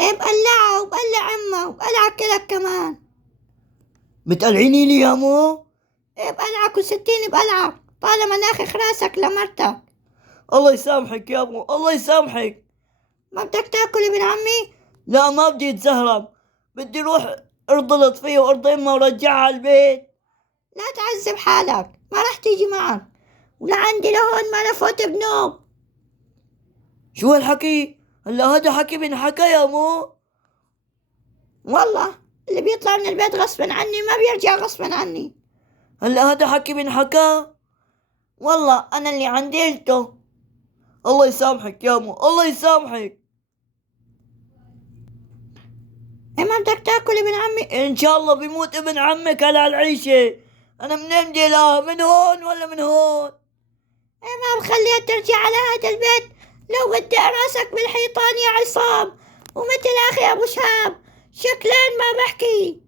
إيه بقلعه وبقلع أمه وبقلعك كلك كمان. بتقلعيني لي يا مو؟ إيه بقلعك وستيني بقلعك طالما ناخخ راسك لمرتك. الله يسامحك يا مو، الله يسامحك. ما بدك تاكل ابن عمي؟ لا ما بدي اتزهرب، بدي اروح ارضي لطفية وارضي امها ورجعها على البيت. لا تعذب حالك، ما رح تيجي معك، ولعندي لهون ما لفوت بنوم. شو هالحكي؟ هلا هذا حكي بنحكى يا مو؟ والله اللي بيطلع من البيت غصبا عني ما بيرجع غصبا عني. هلا هذا حكي بنحكى؟ والله انا اللي عنديلته. الله يسامحك يا مو، الله يسامحك. إيه ما بدك تاكل ابن عمي؟ ان شاء الله بيموت ابن عمك على العيشة. انا منين بدي الاقيها، من هون ولا من هون؟ إيه ما بخليها ترجع على هذا البيت لو ودع راسك بالحيطان يا عصام، ومثل أخي أبو شهاب شكلين ما بحكي.